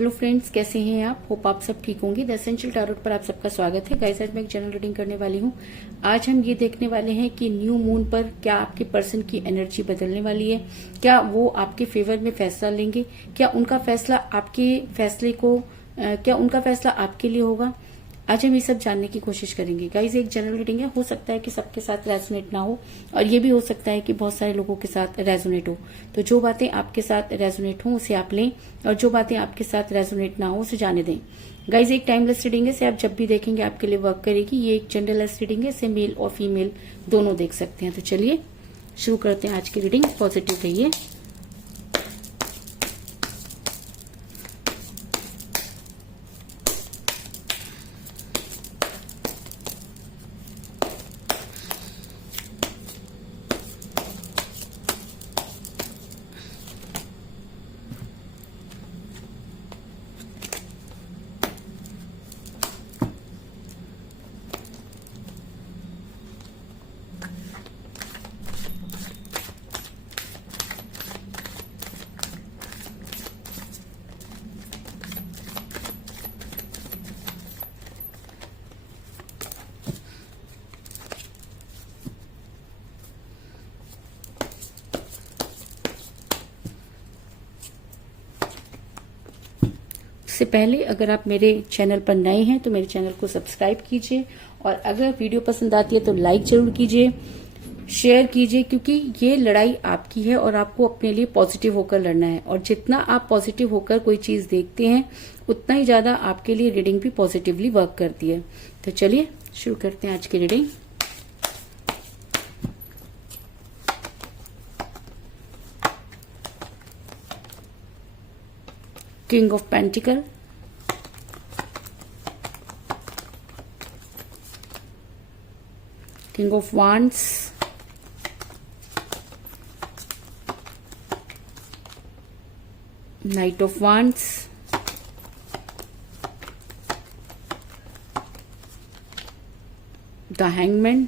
Hello friends, कैसे हैं आप? होप आप सब ठीक होंगे। द एसेंशियल टैरोट पर आप सबका स्वागत है। गाइस, आज मैं एक जनरल रीडिंग करने वाली हूँ। आज हम ये देखने वाले हैं कि न्यू मून पर क्या आपके पर्सन की एनर्जी बदलने वाली है, क्या वो आपके फेवर में फैसला लेंगे, क्या उनका फैसला आपके लिए होगा। आज हम ये सब जानने की कोशिश करेंगे। गाइज, एक जनरल रीडिंग है, हो सकता है कि सबके साथ रेजोनेट ना हो और ये भी हो सकता है कि बहुत सारे लोगों के साथ रेजोनेट हो। तो जो बातें आपके साथ रेजोनेट हो उसे आप लें और जो बातें आपके साथ रेजोनेट ना हो उसे जाने दें। गाइज, एक टाइमलेस रीडिंग है, इसे आप जब भी देखेंगे आपके लिए वर्क करेगी। ये एक जनरलेस रीडिंग है, इसे मेल और फीमेल दोनों देख सकते हैं। तो चलिए शुरू करते हैं आज की रीडिंग। पॉजिटिव रहिए। इससे पहले अगर आप मेरे चैनल पर नए हैं तो मेरे चैनल को सब्सक्राइब कीजिए और अगर वीडियो पसंद आती है तो लाइक जरूर कीजिए, शेयर कीजिए, क्योंकि ये लड़ाई आपकी है और आपको अपने लिए पॉजिटिव होकर लड़ना है। और जितना आप पॉजिटिव होकर कोई चीज देखते हैं उतना ही ज्यादा आपके लिए रीडिंग भी पॉजिटिवली वर्क करती है। तो चलिए शुरू करते हैं आज की reading. King of Pentacle, King of Wands, Knight of Wands, the Hangman,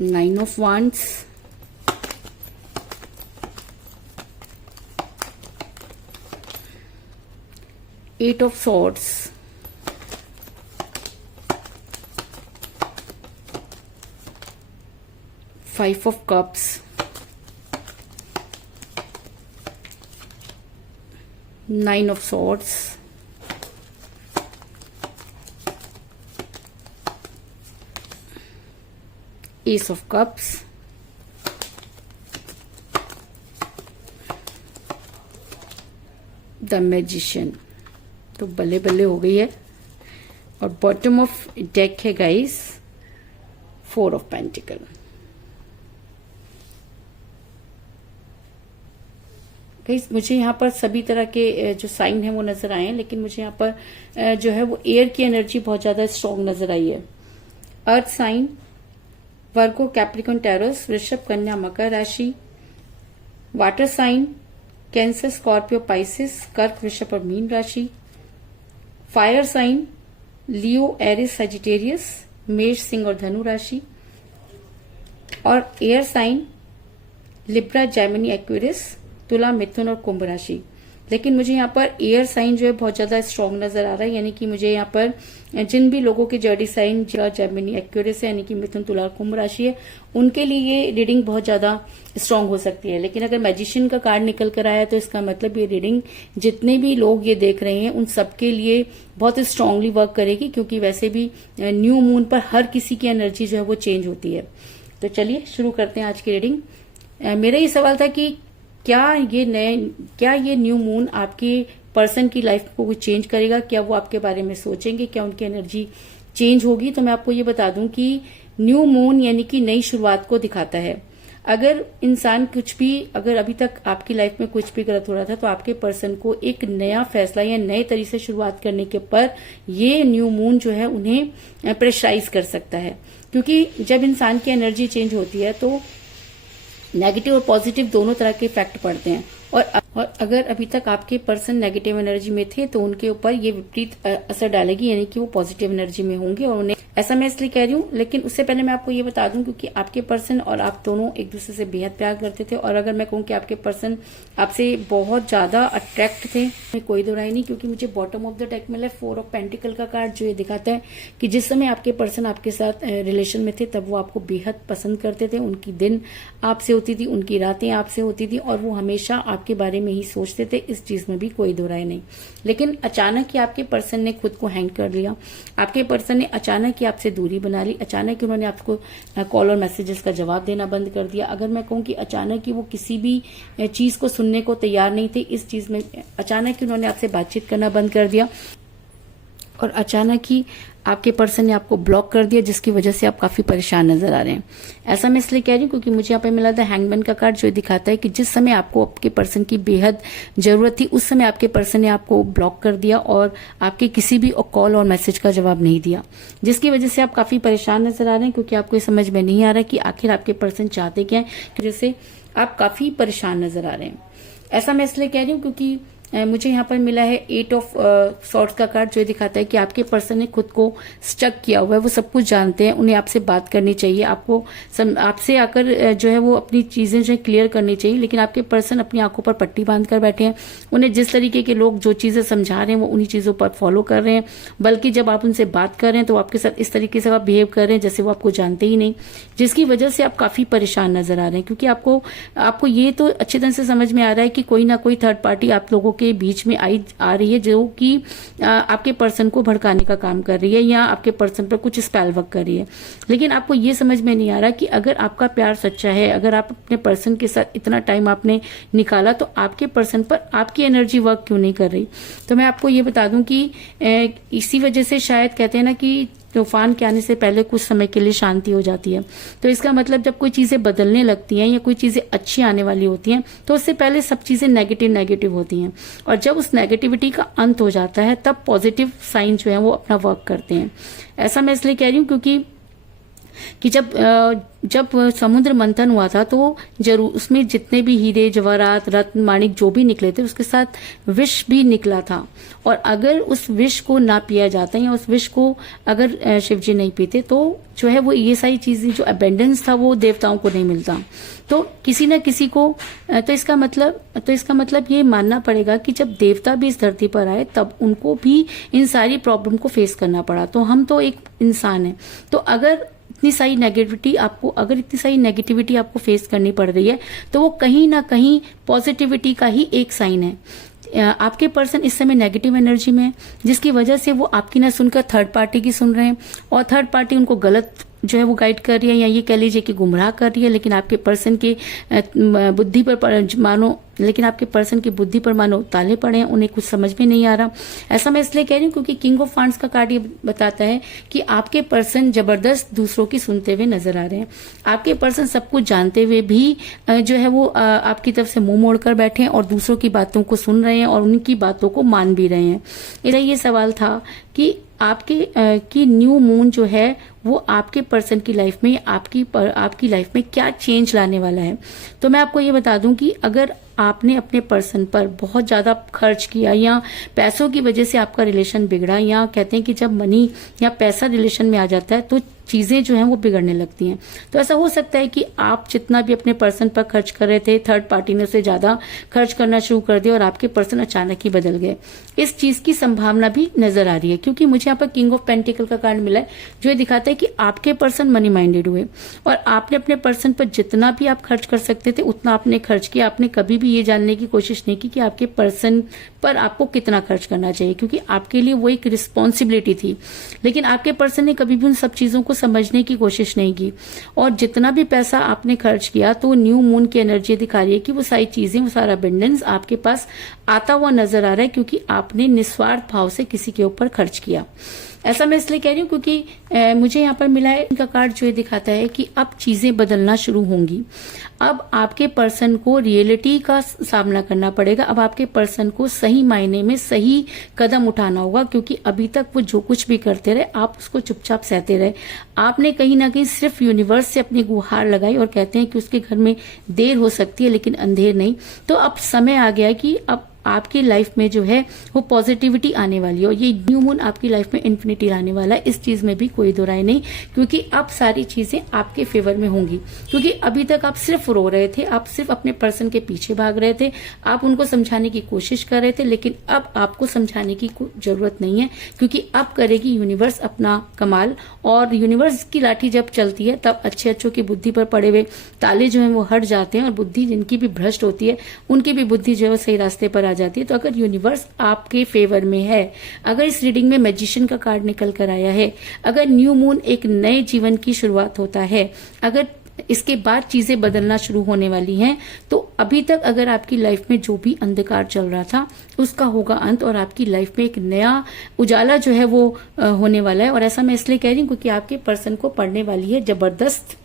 Nine of Wands, Eight of Swords, Five of Cups, Nine of Swords, Ace of Cups, The Magician। तो बल्ले बल्ले हो गई है और बॉटम ऑफ डेक है guys four of pentacle. Guys, मुझे यहाँ पर सभी तरह के जो साइन है वो नजर आए हैं, लेकिन मुझे यहाँ पर जो है वो एयर की एनर्जी बहुत ज्यादा स्ट्रॉन्ग नजर आई है। अर्थ साइन वर्गो, कैप्रिकॉन, टैरोस, वृषभ, कन्या, मकर राशि। Water sign Cancer, Scorpio, Pisces, कर्क, वृषभ और मीन राशि। Fire sign Leo, Aries, Sagittarius, मेष, सिंह और धनु राशि। और air sign Libra, Gemini, Aquarius, तुला, मिथुन और कुंभ राशि। लेकिन मुझे यहाँ पर एयर साइन जो है बहुत ज्यादा स्ट्रॉन्ग नजर आ रहा है, यानी कि मुझे यहाँ पर जिन भी लोगों के जर्डी साइन जेमिनी, एक्वेरियस है, यानी कि मिथुन, तुला और कुंभ राशि है, उनके लिए ये रीडिंग बहुत ज्यादा स्ट्रांग हो सकती है। लेकिन अगर मैजिशियन का कार्ड निकल कर आया तो इसका मतलब ये रीडिंग जितने भी लोग ये देख रहे हैं उन सबके लिए बहुत स्ट्रांगली वर्क करेगी, क्योंकि वैसे भी न्यू मून पर हर किसी की एनर्जी जो है वो चेंज होती है। तो चलिए शुरू करते हैं आज की रीडिंग। मेरा ये सवाल था कि क्या ये न्यू मून आपके पर्सन की लाइफ को कुछ चेंज करेगा, क्या वो आपके बारे में सोचेंगे, क्या उनकी एनर्जी चेंज होगी। तो मैं आपको ये बता दूं कि न्यू मून यानी कि नई शुरुआत को दिखाता है। अगर इंसान अगर अभी तक आपकी लाइफ में कुछ भी गलत हो रहा था तो आपके पर्सन को एक नया फैसला या नए तरीके से शुरुआत करने के पर ये न्यू मून जो है उन्हें प्रेशराइज कर सकता है, क्योंकि जब इंसान की एनर्जी चेंज होती है तो नेगेटिव और पॉजिटिव दोनों तरह के इफेक्ट पड़ते हैं। और और अगर अभी तक आपके पर्सन नेगेटिव एनर्जी में थे तो उनके ऊपर ये विपरीत असर डालेगी, यानी कि वो पॉजिटिव एनर्जी में होंगे। और उन्हें ऐसा मैं इसलिए कह रही हूँ, लेकिन उससे पहले मैं आपको ये बता दूं क्योंकि आपके पर्सन और आप दोनों एक दूसरे से बेहद प्यार करते थे। और अगर मैं कहूँ कि आपके पर्सन आपसे बहुत ज्यादा अट्रैक्ट थे, कोई दो राय नहीं, क्योंकि मुझे बॉटम ऑफ द डेक मिला 4 ऑफ पेंटिकल का कार्ड, जो ये दिखाता है कि जिस समय आपके पर्सन आपके साथ रिलेशन में थे तब वो आपको बेहद पसंद करते थे। उनकी दिन आपसे होती थी, उनकी रातें आपसे होती थी और वो हमेशा आपके बारे में ही सोचते थे, इस चीज में भी कोई दो राय नहीं। लेकिन अचानक ही आपके पर्सन ने खुद को हैंग कर लिया, आपके पर्सन ने अचानक ही आपसे दूरी बना ली, अचानक ही उन्होंने आपको कॉल और मैसेजेस का जवाब देना बंद कर दिया। अगर मैं कहूँ कि अचानक ही वो किसी भी चीज को सुनने को तैयार नहीं थे, इस चीज में अचानक ही उन्होंने आपसे बातचीत करना बंद कर दिया और अचानक ही आपके पर्सन ने आपको ब्लॉक कर दिया, जिसकी वजह से आप काफी परेशान नजर आ रहे हैं। ऐसा मैं इसलिए कह रही हूँ क्योंकि मुझे यहाँ पे मिला था हैंगमैन का कार्ड, जो दिखाता है कि जिस समय आपको आपके पर्सन की बेहद जरूरत थी उस समय आपके पर्सन ने आपको ब्लॉक कर दिया और आपके किसी भी कॉल और मैसेज का जवाब नहीं दिया, जिसकी वजह से आप काफी परेशान नजर आ रहे हैं क्योंकि आपको समझ में नहीं आ रहा कि आखिर आपके पर्सन चाहते क्या है, जैसे आप काफी परेशान नजर आ रहे हैं। ऐसा मैं इसलिए कह रही हूँ क्योंकि मुझे यहाँ पर मिला है 8 ऑफ सॉर्ड्स का कार्ड, जो दिखाता है कि आपके पर्सन ने खुद को स्टक किया हुआ है, वो सब कुछ जानते हैं, उन्हें आपसे बात करनी चाहिए, आपको आपसे आकर जो है वो अपनी चीजें जो है क्लियर करनी चाहिए, लेकिन आपके पर्सन अपनी आंखों पर पट्टी बांध कर बैठे हैं। उन्हें जिस तरीके के लोग जो चीजें समझा रहे हैं वो उन्हीं चीजों पर फॉलो कर रहे हैं, बल्कि जब आप उनसे बात कर रहे हैं तो आपके साथ इस तरीके से आप बिहेव कर रहे हैं जैसे वो आपको जानते ही नहीं, जिसकी वजह से आप काफी परेशान नजर आ रहे हैं। क्योंकि आपको ये तो अच्छी तरह से समझ में आ रहा है कि कोई ना कोई थर्ड पार्टी आप लोगों के बीच में आ रही है, जो कि आपके पर्सन को भड़काने का काम कर रही है या आपके पर्सन पर कुछ स्पेल वर्क कर रही है। लेकिन आपको ये समझ में नहीं आ रहा कि अगर आपका प्यार सच्चा है, अगर आप अपने पर्सन के साथ इतना टाइम आपने निकाला, तो आपके पर्सन पर आपकी एनर्जी वर्क क्यों नहीं कर रही। तो मैं आपको ये बता दूं कि इसी वजह से शायद कहते हैं ना कि तूफान के आने से पहले कुछ समय के लिए शांति हो जाती है। तो इसका मतलब जब कोई चीजें बदलने लगती हैं या कोई चीजें अच्छी आने वाली होती हैं तो उससे पहले सब चीजें नेगेटिव होती हैं, और जब उस नेगेटिविटी का अंत हो जाता है तब पॉजिटिव साइन जो है वो अपना वर्क करते हैं। ऐसा मैं इसलिए कह रही हूँ क्योंकि जब समुद्र मंथन हुआ था तो जरूर उसमें जितने भी हीरे जवाहरात रत्न माणिक जो भी निकले थे उसके साथ विष भी निकला था, और अगर उस विष को ना पिया जाता या उस विष को अगर शिव जी नहीं पीते तो जो है वो ये सारी चीजें जो अबेंडेंस था वो देवताओं को नहीं मिलता। तो किसी न किसी को तो इसका मतलब ये मानना पड़ेगा कि जब देवता भी इस धरती पर आए तब उनको भी इन सारी प्रॉब्लम को फेस करना पड़ा। तो हम तो एक इंसान है, तो अगर इतनी सारी नेगेटिविटी आपको फेस करनी पड़ रही है तो वो कहीं ना कहीं पॉजिटिविटी का ही एक साइन है। आपके पर्सन इस समय नेगेटिव एनर्जी में है, जिसकी वजह से वो आपकी ना सुनकर थर्ड पार्टी की सुन रहे हैं और थर्ड पार्टी उनको गलत जो है वो गाइड कर रही है या ये कह लीजिए कि गुमराह कर रही है। लेकिन आपके पर्सन के बुद्धि पर मानो ताले पड़े हैं, उन्हें कुछ समझ में नहीं आ रहा। ऐसा मैं इसलिए कह रही हूँ क्योंकि किंग ऑफ वांड्स का कार्ड ये बताता है कि आपके पर्सन जबरदस्त दूसरों की सुनते हुए नजर आ रहे हैं। आपके पर्सन सब कुछ जानते हुए भी जो है वो आपकी तरफ से मुंह मोड़कर बैठे हैं और दूसरों की बातों को सुन रहे हैं और उनकी बातों को मान भी रहे हैं। इसलिए ये सवाल था कि की न्यू मून जो है वो आपके पर्सन की लाइफ में आपकी लाइफ में क्या चेंज लाने वाला है। तो मैं आपको ये बता दूं कि अगर आपने अपने पर्सन पर बहुत ज्यादा खर्च किया या पैसों की वजह से आपका रिलेशन बिगड़ा, या कहते हैं कि जब मनी या पैसा रिलेशन में आ जाता है तो चीजें जो हैं वो बिगड़ने लगती हैं। तो ऐसा हो सकता है कि आप जितना भी अपने पर्सन पर खर्च कर रहे थे थर्ड पार्टी ने उससे ज्यादा खर्च करना शुरू कर दिया और आपके पर्सन अचानक ही बदल गए। इस चीज की संभावना भी नजर आ रही है क्योंकि मुझे यहाँ पर किंग ऑफ पेंटिकल का कार्ड मिला है, जो ये दिखाता है कि आपके पर्सन मनी माइंडेड हुए और आपने अपने पर्सन पर जितना भी आप खर्च कर सकते थे उतना आपने खर्च किया। आपने कभी भी ये जानने की कोशिश नहीं की कि आपके पर्सन पर आपको कितना खर्च करना चाहिए, क्योंकि आपके लिए वो एक रिस्पॉन्सिबिलिटी थी। लेकिन आपके पर्सन ने कभी भी उन सब चीजों को समझने की कोशिश नहीं की और जितना भी पैसा आपने खर्च किया तो न्यू मून की एनर्जी दिखा रही है कि वो सारी चीजें, वो सारा अबंडेंस आपके पास आता हुआ नजर आ रहा है, क्योंकि आपने निस्वार्थ भाव से किसी के ऊपर खर्च किया। ऐसा मैं इसलिए कह रही हूँ क्योंकि मुझे यहाँ पर मिला है, इनका कार्ड जो ये दिखाता है कि अब चीजें बदलना शुरू होंगी। अब आपके पर्सन को रियलिटी का सामना करना पड़ेगा। अब आपके पर्सन को सही मायने में सही कदम उठाना होगा, क्योंकि अभी तक वो जो कुछ भी करते रहे आप उसको चुपचाप सहते रहे। आपने कहीं ना कहीं सिर्फ यूनिवर्स से अपनी गुहार लगाई, और कहते हैं कि उसके घर में देर हो सकती है लेकिन अंधेर नहीं। तो अब समय आ गया है कि अब आपकी लाइफ में जो है वो पॉजिटिविटी आने वाली है, और ये न्यू मून आपकी लाइफ में इन्फिनिटी लाने वाला है। इस चीज में भी कोई दो राय नहीं, क्योंकि अब सारी चीजें आपके फेवर में होंगी। क्योंकि अभी तक आप सिर्फ रो रहे थे, आप सिर्फ अपने पर्सन के पीछे भाग रहे थे, आप उनको समझाने की कोशिश कर रहे थे, लेकिन अब आपको समझाने की जरूरत नहीं है, क्योंकि अब करेगी यूनिवर्स अपना कमाल। और यूनिवर्स की लाठी जब चलती है तब अच्छे अच्छों की बुद्धि पर पड़े हुए ताले जो है वो हट जाते हैं, और बुद्धि जिनकी भी भ्रष्ट होती है उनकी भी बुद्धि जो है सही रास्ते पर आ जाती है। तो अगर यूनिवर्स आपके फेवर में है, अगर इस रीडिंग में मैजिशियन का कार्ड निकल कर आया है, अगर न्यू मून एक नए जीवन की शुरुआत होता है, अगर इसके बाद चीजें बदलना शुरू होने वाली हैं, तो अभी तक अगर आपकी लाइफ में जो भी अंधकार चल रहा था उसका होगा अंत, और आपकी लाइफ में एक नया उजाला जो है वो होने वाला है। और ऐसा मैं इसलिए कह रही हूँ क्योंकि आपके पर्सन को पड़ने वाली है जबरदस्त,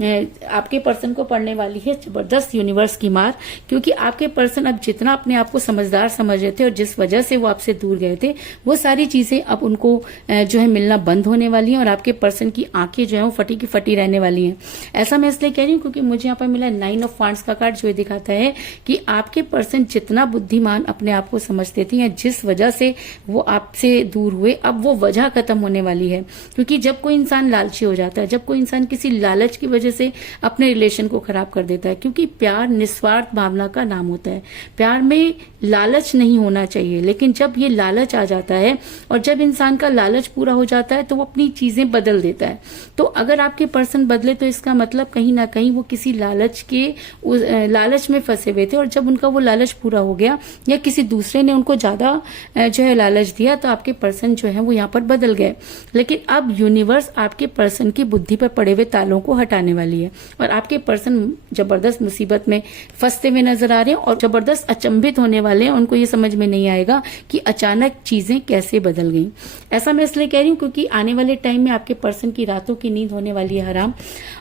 आपके पर्सन को पड़ने वाली है जबरदस्त यूनिवर्स की मार। क्योंकि आपके पर्सन अब जितना अपने आप को समझदार समझ रहे थे और जिस वजह से वो आपसे दूर गए थे, वो सारी चीजें अब उनको जो है मिलना बंद होने वाली हैं, और आपके पर्सन की आंखें जो है वो फटी की फटी रहने वाली हैं। ऐसा मैं इसलिए कह रही हूँ क्योंकि मुझे यहाँ पर मिला 9 ऑफ वांड्स का कार्ड, जो दिखाता है कि आपके पर्सन जितना बुद्धिमान अपने आप को समझते थे, या जिस वजह से वो आपसे दूर हुए, अब वो वजह खत्म होने वाली है। क्योंकि जब कोई इंसान लालची हो जाता है, जब कोई इंसान किसी लालच की वजह से अपने रिलेशन को खराब कर देता है, क्योंकि प्यार निस्वार्थ भावना का नाम होता है। प्यार में लालच नहीं होना चाहिए, लेकिन जब ये लालच आ जाता है और जब इंसान का लालच पूरा हो जाता है तो वो अपनी चीजें बदल देता है। तो अगर आपके पर्सन बदले तो इसका मतलब कहीं ना कहीं वो किसी लालच में फंसे हुए थे, और जब उनका वो लालच पूरा हो गया या किसी दूसरे ने उनको ज्यादा जो है लालच दिया, तो आपके पर्सन जो है वो यहाँ पर बदल गए। लेकिन अब यूनिवर्स आपके पर्सन की बुद्धि पर पड़े हुए तालों को हटाने वाली है, और आपके पर्सन जबरदस्त मुसीबत में फंसते हुए नजर आ रहे हैं, और जबरदस्त अचंभित होने वाले हैं। उनको ये समझ में नहीं आएगा कि अचानक चीजें कैसे बदल गई। ऐसा मैं इसलिए कह रही हूँ क्योंकि आने वाले टाइम में आपके पर्सन की रातों की नींद होने वाली है हराम।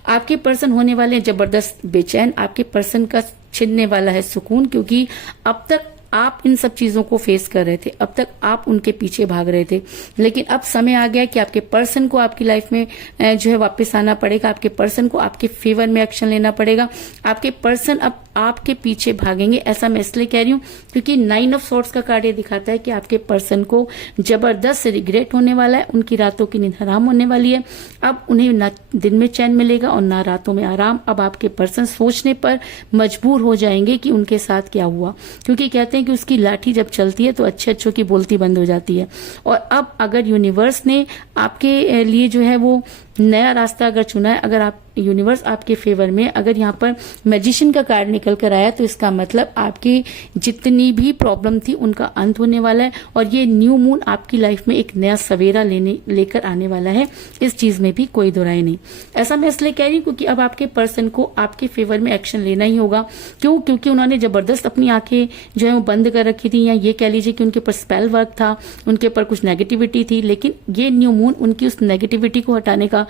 आपके पर्सन होने वाले हैं जबरदस्त बेचैन, आपके पर्सन का छिनने वाला है सुकून, क्योंकि अब तक आप इन सब चीजों को फेस कर रहे थे, अब तक आप उनके पीछे भाग रहे थे, लेकिन अब समय आ गया कि आपके पर्सन को आपकी लाइफ में जो है वापस आना पड़ेगा। आपके पर्सन को आपके फेवर में एक्शन लेना पड़ेगा। आपके पर्सन अब आपके पीछे भागेंगे। ऐसा मैं इसलिए कह रही हूँ क्योंकि 9 ऑफ सॉर्ड्स का कार्ड ये दिखाता है कि आपके पर्सन को जबरदस्त रिग्रेट होने वाला है, उनकी रातों की नींद हराम होने वाली है। अब उन्हें ना दिन में चैन मिलेगा और ना रातों में आराम। अब आपके पर्सन सोचने पर मजबूर हो जाएंगे कि उनके साथ क्या हुआ, क्योंकि कहते हैं कि उसकी लाठी जब चलती है तो अच्छे अच्छों की बोलती बंद हो जाती है। और अब अगर यूनिवर्स ने आपके लिए जो है वो नया रास्ता अगर चुना है, अगर आप यूनिवर्स आपके फेवर में, अगर यहाँ पर मैजिशियन का कार्ड निकल कर आया, तो इसका मतलब आपकी जितनी भी प्रॉब्लम थी उनका अंत होने वाला है, और ये न्यू मून आपकी लाइफ में एक नया सवेरा लेकर आने वाला है। इस चीज में भी कोई दो राय नहीं। ऐसा मैं इसलिए कह रही हूँ क्योंकि अब आपके पर्सन को आपके फेवर में एक्शन लेना ही होगा। क्यों? क्योंकि उन्होंने जबरदस्त अपनी आंखें जो है वो बंद कर रखी थी, या ये कह लीजिए कि उनके ऊपर स्पेल वर्क था, उनके ऊपर कुछ नेगेटिविटी थी, लेकिन ये न्यू मून उनकी उस नेगेटिविटी को हटाने का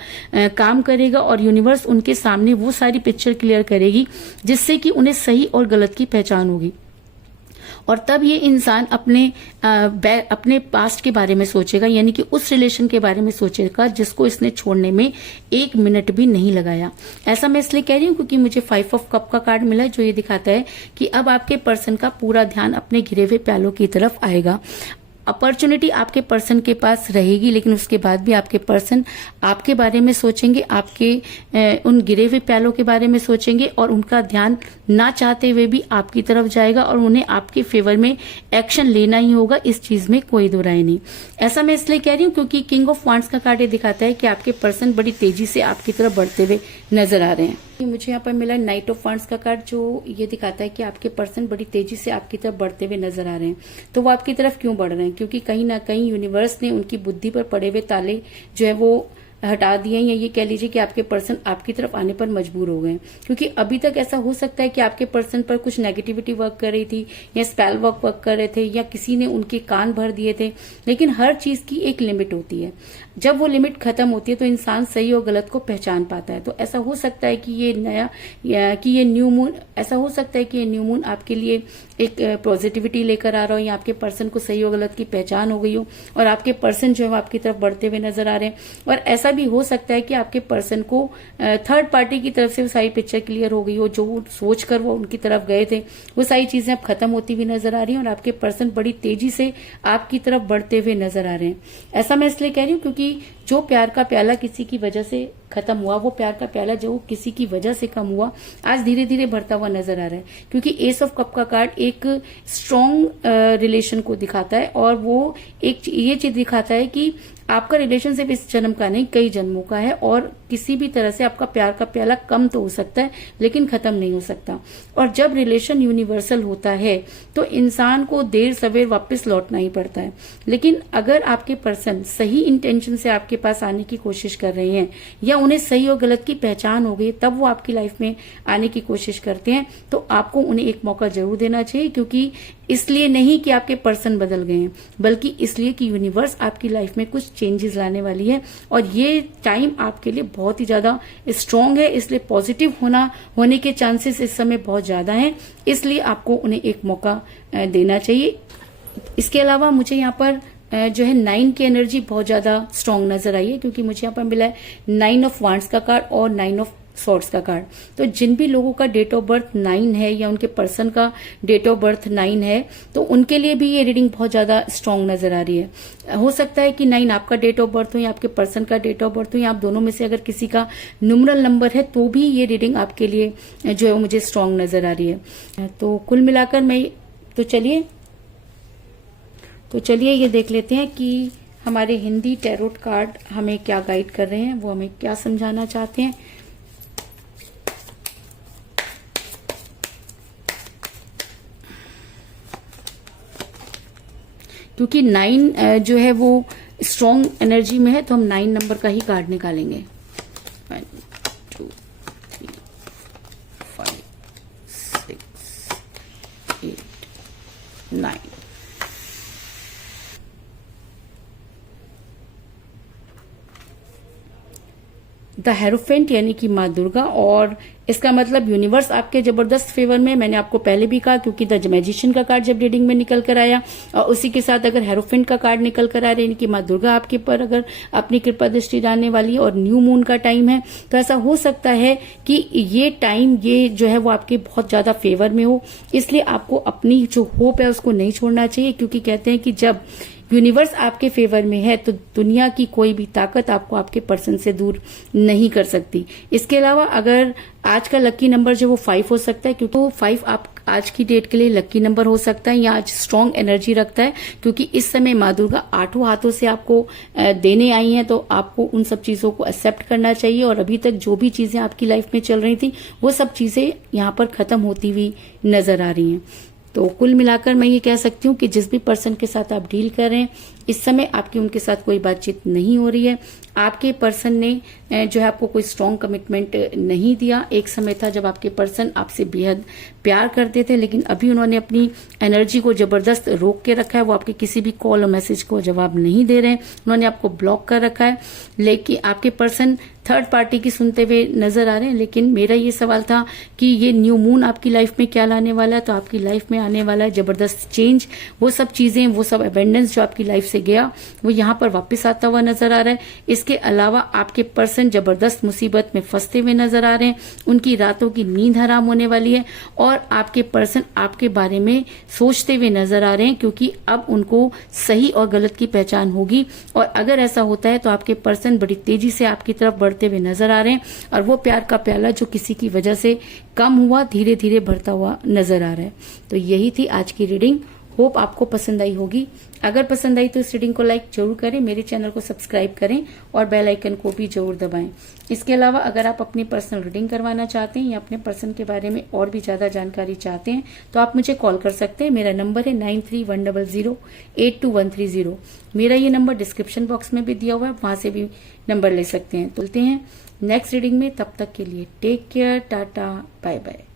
काम करेगा, और यूनिवर्स उनके सामने वो सारी पिक्चर क्लियर करेगी जिससे कि उन्हें सही और गलत की पहचान होगी। और तब ये इंसान अपने पास्ट के बारे में सोचेगा, यानी कि उस रिलेशन के बारे में सोचेगा जिसको इसने छोड़ने में 1 मिनट भी नहीं लगाया। ऐसा मैं इसलिए कह रही हूँ क्योंकि मुझे 5 ऑफ कप का कार्ड मिला है, जो ये दिखाता है कि अब आपके पर्सन का पूरा ध्यान अपने घिरे हुए प्यालों की तरफ आएगा। अपॉर्चुनिटी आपके पर्सन के पास रहेगी, लेकिन उसके बाद भी आपके पर्सन आपके बारे में सोचेंगे, आपके उन गिरे हुए प्यालों के बारे में सोचेंगे, और उनका ध्यान ना चाहते हुए भी आपकी तरफ जाएगा, और उन्हें आपके फेवर में एक्शन लेना ही होगा। इस चीज में कोई दो राय नहीं। ऐसा मैं इसलिए कह रही हूँ क्योंकि किंग ऑफ वांड्स का कार्ड ये दिखाता है कि आपके पर्सन बड़ी तेजी से आपकी तरफ बढ़ते हुए नजर आ रहे हैं। मुझे यहाँ पर मिला नाइट ऑफ वांड्स का कार्ड, जो ये दिखाता है कि आपके पर्सन बड़ी तेजी से आपकी तरफ बढ़ते हुए नजर आ रहे हैं। तो वो आपकी तरफ क्यों बढ़ रहे हैं? क्योंकि कहीं ना कहीं यूनिवर्स ने उनकी बुद्धि पर पड़े हुए ताले जो है वो हटा दिए या ये कह लीजिए कि आपके पर्सन आपकी तरफ आने पर मजबूर हो गए, क्योंकि अभी तक ऐसा हो सकता है कि आपके पर्सन पर कुछ नेगेटिविटी वर्क कर रही थी या स्पेल वर्क कर रहे थे या किसी ने उनके कान भर दिए थे। लेकिन हर चीज की एक लिमिट होती है, जब वो लिमिट खत्म होती है तो इंसान सही और गलत को पहचान पाता है। तो ऐसा हो सकता है कि ये न्यू मून, ऐसा हो सकता है कि ये न्यू मून आपके लिए एक पॉजिटिविटी लेकर आ रहा हो, या आपके पर्सन को सही और गलत की पहचान हो गई हो और आपके पर्सन जो है आपकी तरफ बढ़ते हुए नजर आ रहे हैं। और ऐसा भी हो सकता है कि आपके पर्सन को थर्ड पार्टी की तरफ से वो सारी पिक्चर क्लियर हो गई हो, जो सोच कर वो उनकी तरफ गए थे वो सारी चीजें अब खत्म होती हुई नजर आ रही हैं और आपके पर्सन बड़ी तेजी से आपकी तरफ बढ़ते हुए नजर आ रहे हैं। ऐसा मैं इसलिए कह रही हूँ क्योंकि जो प्यार का प्याला किसी की वजह से खत्म हुआ, वो प्यार का प्याला जो किसी की वजह से कम हुआ, आज धीरे धीरे बढ़ता हुआ नजर आ रहा है। क्योंकि एस ऑफ कप का कार्ड एक स्ट्रॉन्ग रिलेशन को दिखाता है और वो एक ये चीज दिखाता है कि आपका रिलेशनशिप इस जन्म का नहीं कई जन्मों का है और किसी भी तरह से आपका प्यार का प्याला कम तो हो सकता है लेकिन खत्म नहीं हो सकता। और जब रिलेशन यूनिवर्सल होता है तो इंसान को देर सवेर वापस लौटना ही पड़ता है। लेकिन अगर आपके पर्सन सही इंटेंशन से आपके पास आने की कोशिश कर रहे हैं या उन्हें सही और गलत की पहचान हो गई तब वो आपकी लाइफ में आने की कोशिश करते हैं, तो आपको उन्हें एक मौका जरूर देना चाहिए। क्योंकि इसलिए नहीं कि आपके पर्सन बदल गए हैं, बल्कि इसलिए कि यूनिवर्स आपकी लाइफ में कुछ चेंजेस लाने वाली है और ये टाइम आपके लिए बहुत ही ज्यादा स्ट्रांग है। इसलिए पॉजिटिव होने के चांसेस इस समय बहुत ज्यादा हैं, इसलिए आपको उन्हें एक मौका देना चाहिए। इसके अलावा मुझे यहाँ पर जो है 9 की एनर्जी बहुत ज्यादा स्ट्रांग नजर आई है, क्योंकि मुझे यहाँ पर मिला है 9 ऑफ वांड्स का कार्ड और 9 ऑफ सॉर्ड्स का कार्ड। तो जिन भी लोगों का डेट ऑफ बर्थ 9 है या उनके पर्सन का डेट ऑफ बर्थ 9 है तो उनके लिए भी ये रीडिंग बहुत ज्यादा स्ट्रांग नजर आ रही है। हो सकता है कि 9 आपका डेट ऑफ बर्थ हो या आपके पर्सन का डेट ऑफ बर्थ हो या आप दोनों में से अगर किसी का न्यूमरल नंबर है तो भी ये रीडिंग आपके लिए जो है मुझे स्ट्रांग नजर आ रही है। तो कुल मिलाकर मैं तो चलिए ये देख लेते हैं कि हमारे हिंदी टैरोट कार्ड हमें क्या गाइड कर रहे हैं, वो हमें क्या समझाना चाहते हैं। क्योंकि 9 जो है वो स्ट्रॉन्ग एनर्जी में है तो हम 9 नंबर का ही कार्ड निकालेंगे। 1 2 3 5 6 8 9। द हेरोफेंट यानी कि माँ दुर्गा, और इसका मतलब यूनिवर्स आपके जबरदस्त फेवर में। मैंने आपको पहले भी कहा क्योंकि द मैजिशियन का कार्ड जब रीडिंग में निकल कर आया और उसी के साथ अगर हेरोफेंट का कार्ड निकल कर आ रहा है यानी कि माँ दुर्गा आपके पर अगर अपनी कृपा दृष्टि डालने वाली है और न्यू मून का टाइम है, तो ऐसा हो सकता है कि ये टाइम ये जो है वो आपके बहुत ज्यादा फेवर में हो। इसलिए आपको अपनी जो होप है उसको नहीं छोड़ना चाहिए, क्योंकि कहते हैं कि जब यूनिवर्स आपके फेवर में है तो दुनिया की कोई भी ताकत आपको आपके पर्सन से दूर नहीं कर सकती। इसके अलावा अगर आज का लकी नंबर जो वो 5 हो सकता है, क्योंकि वो 5 आप आज की डेट के लिए लकी नंबर हो सकता है या आज स्ट्रॉन्ग एनर्जी रखता है, क्योंकि इस समय माँ दुर्गा 8 हाथों से आपको देने आई हैं। तो आपको उन सब चीजों को एक्सेप्ट करना चाहिए और अभी तक जो भी चीजें आपकी लाइफ में चल रही थी वो सब चीजें यहाँ पर खत्म होती हुई नजर आ रही हैं। तो कुल मिलाकर मैं ये कह सकती हूँ कि जिस भी पर्सन के साथ आप डील कर रहे हैं इस समय आपकी उनके साथ कोई बातचीत नहीं हो रही है। आपके पर्सन ने जो है आपको कोई स्ट्रॉन्ग कमिटमेंट नहीं दिया। एक समय था जब आपके पर्सन आपसे बेहद प्यार करते थे, लेकिन अभी उन्होंने अपनी एनर्जी को जबरदस्त रोक के रखा है। वो आपके किसी भी कॉल और मैसेज को जवाब नहीं दे रहे हैं, उन्होंने आपको ब्लॉक कर रखा है। लेकिन आपके पर्सन थर्ड पार्टी की सुनते हुए नजर आ रहे हैं। लेकिन मेरा ये सवाल था कि ये न्यू मून आपकी लाइफ में क्या लाने वाला है, तो आपकी लाइफ में आने वाला है जबरदस्त चेंज। वो सब चीजें, वो सब अबेंडेंस जो आपकी लाइफ से गया वो यहाँ पर वापस आता हुआ नजर आ रहा है। इसके अलावा आपके पर्सन जबरदस्त मुसीबत में फंसते हुए नजर आ रहे हैं, उनकी रातों की नींद हराम होने वाली है और आपके पर्सन आपके बारे में सोचते हुए नजर आ रहे हैं, क्योंकि अब उनको सही और गलत की पहचान होगी। और अगर ऐसा होता है तो आपके पर्सन बड़ी तेजी से आपकी तरफ बढ़ते हुए नजर आ रहे हैं और वो प्यार का प्याला जो किसी की वजह से कम हुआ धीरे धीरे बढ़ता हुआ नजर आ रहा है। तो यही थी आज की रीडिंग। होप आपको पसंद आई होगी। अगर पसंद आई तो इस रीडिंग को लाइक जरूर करें, मेरे चैनल को सब्सक्राइब करें और बेल आइकन को भी जरूर दबाएं। इसके अलावा अगर आप अपनी पर्सनल रीडिंग करवाना चाहते हैं या अपने पर्सन के बारे में और भी ज्यादा जानकारी चाहते हैं तो आप मुझे कॉल कर सकते हैं। मेरा नंबर है 9310082130। मेरा ये नंबर डिस्क्रिप्शन बॉक्स में भी दिया हुआ है, वहां से भी नंबर ले सकते हैं। तो मिलते हैं नेक्स्ट रीडिंग में, तब तक के लिए take care, tata, bye bye.